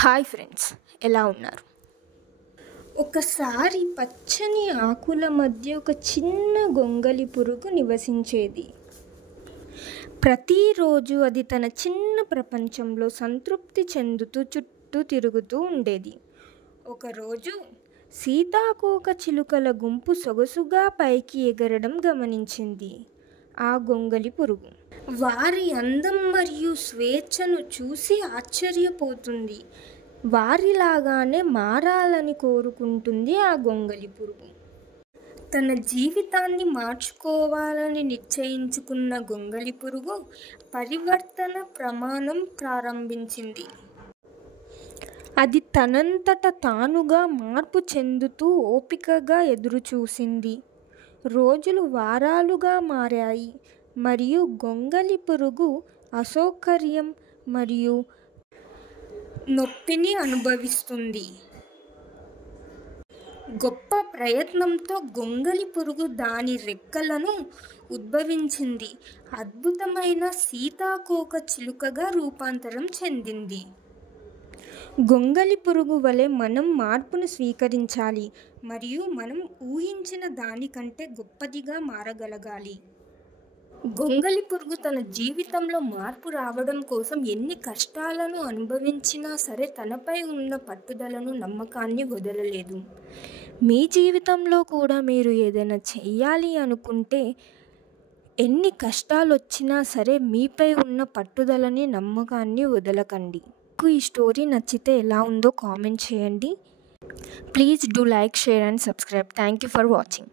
Hi friends, ఎలా ఉన్నారు? ఒకసారి పచ్చని ఆకుల మధ్య ఒక చిన్న గొంగళి పురుగు నివసించేది. ప్రతిరోజు అది తన చిన్న ప్రపంచంలో సంతృప్తి చెందుతూ చుట్టూ తిరుగుతూ ఉండేది. ఒకరోజు సీతాకోక చిలుకల గుంపు సొగసుగా పైకి ఎగరడం గమనించింది ఆ గొంగళి పురుగు. వారి అందం మరియు స్వేచ్ఛను చూసి ఆశ్చర్యపోతుంది. వారిలాగానే మారాలని కోరుకుంటుంది ఆ గొంగళి పురుగు. తన జీవితాన్ని మార్చుకోవాలని నిశ్చయించుకున్న గొంగళి పురుగు పరివర్తన ప్రయాణం ప్రారంభించింది. అది తనంతట తానుగా మార్పు చెందుతూ ఓపికగా ఎదురుచూసింది. రోజులు వారాలుగా మారాయి మరియు గొంగళి పురుగు అసౌకర్యం మరియు నొప్పిని అనుభవిస్తుంది. గొప్ప ప్రయత్నంతో గొంగళి పురుగు దాని రెక్కలను ఉద్భవించింది. అద్భుతమైన సీతాకోక చిలుకగా రూపాంతరం చెందింది. గొంగళి పురుగు వలె మనం మార్పును స్వీకరించాలి మరియు మనం ఊహించిన దానికంటే గొప్పదిగా మారగలగాలి. గొంగళి పురుగు తన జీవితంలో మార్పు రావడం కోసం ఎన్ని కష్టాలను అనుభవించినా సరే తనపై ఉన్న పట్టుదలను, నమ్మకాన్ని వదలలేదు. మీ జీవితంలో కూడా మీరు ఏదైనా చెయ్యాలి అనుకుంటే ఎన్ని కష్టాలు వచ్చినా సరే మీపై ఉన్న పట్టుదలని, నమ్మకాన్ని వదలకండి. మీకు ఈ స్టోరీ నచ్చితే ఎలా ఉందో కామెంట్ చేయండి. Please do like, share and subscribe. Thank you for watching.